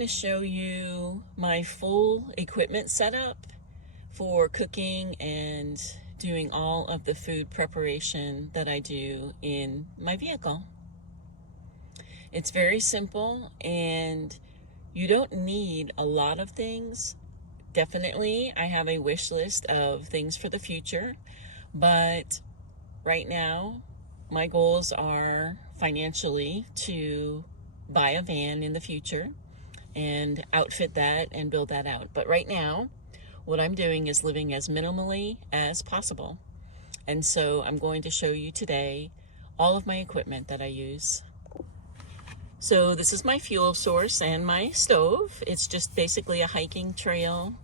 going to show you my full equipment setup for cooking and doing all of the food preparation that I do in my vehicle. It's very simple and you don't need a lot of things. Definitely, I have a wish list of things for the future, but right now my goals are financially to buy a van in the future and outfit that and build that out. But right now, what I'm doing is living as minimally as possible. And so I'm going to show you today all of my equipment that I use. So this is my fuel source and my stove. It's just basically a hiking trail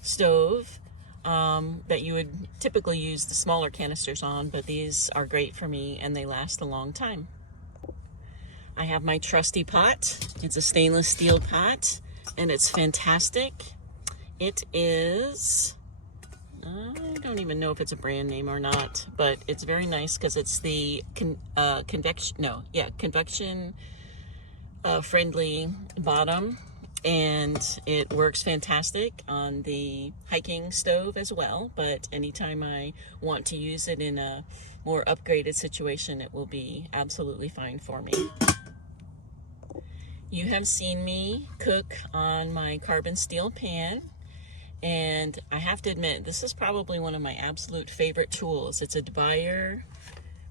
stove that you would typically use the smaller canisters on, but these are great for me and they last a long time. I have my trusty pot. It's a stainless steel pot and it's fantastic. It is, I don't even know if it's a brand name or not, but it's very nice because it's the convection friendly bottom, and it works fantastic on the hiking stove as well. But anytime I want to use it in a more upgraded situation, it will be absolutely fine for me. You have seen me cook on my carbon steel pan, and I have to admit, this is probably one of my absolute favorite tools. It's a Dwyer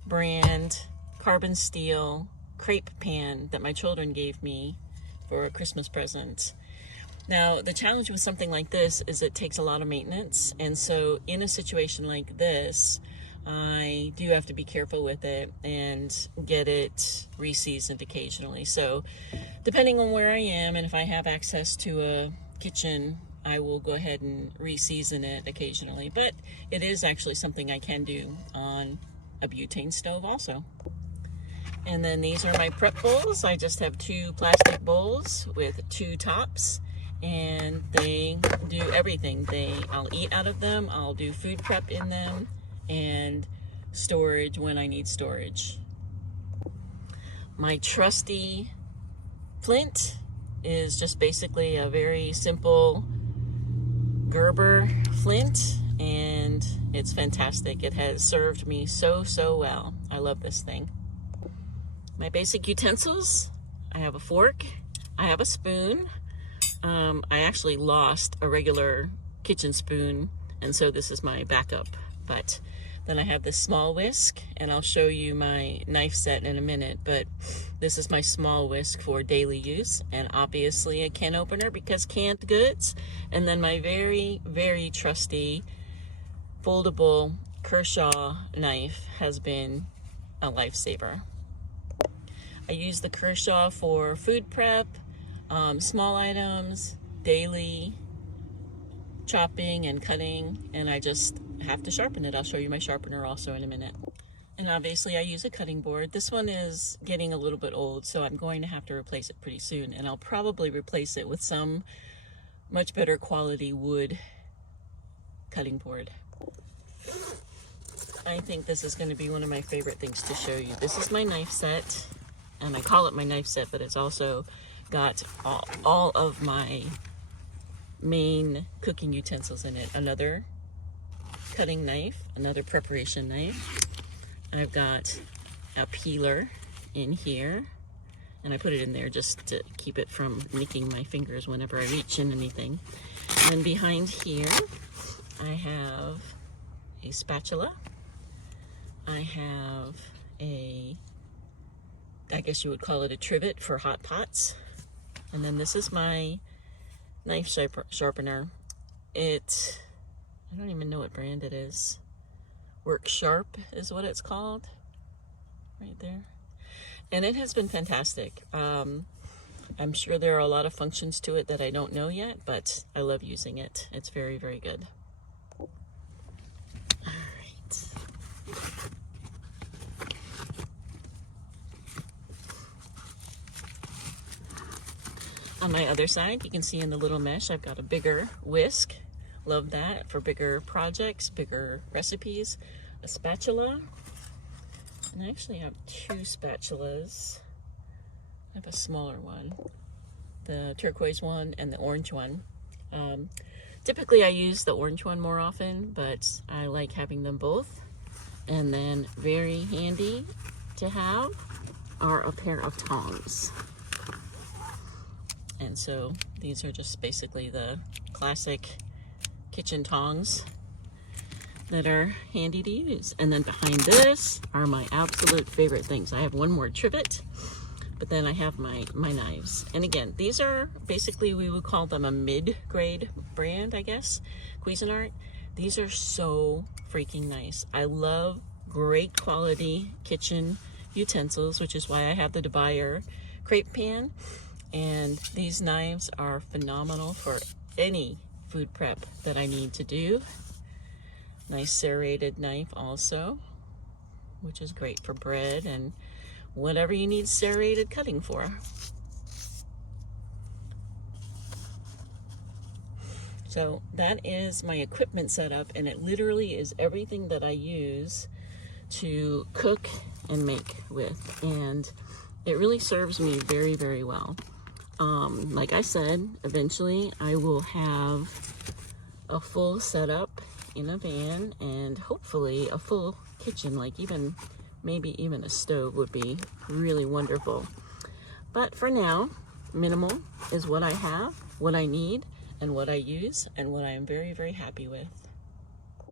brand carbon steel crepe pan that my children gave me for a Christmas present. Now, the challenge with something like this is it takes a lot of maintenance, and so in a situation like this, I do have to be careful with it and get it re-seasoned occasionally. So depending on where I am and if I have access to a kitchen, I will go ahead and re-season it occasionally. But it is actually something I can do on a butane stove also. And then these are my prep bowls. I just have two plastic bowls with two tops, and they do everything. I'll eat out of them, I'll do food prep in them, and storage when I need storage. My trusty flint is just basically a very simple Gerber flint, and it's fantastic. It has served me so well. I love this thing. My basic utensils: I have a fork, I have a spoon. I actually lost a regular kitchen spoon, and so this is my backup. But then I have this small whisk, and I'll show you my knife set in a minute, but this is my small whisk for daily use, and obviously a can opener because canned goods, and then my very trusty foldable Kershaw knife has been a lifesaver. I use the Kershaw for food prep, small items, daily chopping and cutting, and I just have to sharpen it. I'll show you my sharpener also in a minute. And obviously I use a cutting board. This one is getting a little bit old, so I'm going to have to replace it pretty soon, and I'll probably replace it with some much better quality wood cutting board. I think this is going to be one of my favorite things to show you. This is my knife set, and I call it my knife set, but it's also got all of my main cooking utensils in it. Another cutting knife, another preparation knife. I've got a peeler in here, and I put it in there just to keep it from nicking my fingers whenever I reach in anything. And then behind here, I have a spatula. I have I guess you would call it a trivet for hot pots. And then this is my knife sharpener. I don't even know what brand it is. Work Sharp is what it's called, right there. And it has been fantastic. I'm sure there are a lot of functions to it that I don't know yet, but I love using it. It's very good. All right. On my other side, you can see in the little mesh, I've got a bigger whisk. Love that for bigger projects, bigger recipes. A spatula. And I actually have two spatulas. I have a smaller one. the turquoise one and the orange one. Typically I use the orange one more often, but I like having them both. And then very handy to have are a pair of tongs. And so these are just basically the classic kitchen tongs that are handy to use. And then behind this are my absolute favorite things. I have one more trivet, but then I have my knives. And again, these are basically, we would call them a mid-grade brand, I guess, Cuisinart. These are so freaking nice. I love great quality kitchen utensils, which is why I have the DeBuyer crepe pan. And these knives are phenomenal for any food prep that I need to do. Nice serrated knife also, which is great for bread and whatever you need serrated cutting for. So that is my equipment setup, and it literally is everything that I use to cook and make with, and it really serves me very, very well. Like I said, eventually I will have a full setup in a van, and hopefully a full kitchen, like maybe even a stove would be really wonderful. But for now, minimal is what I have, what I need, and what I use, and what I am very, very happy with.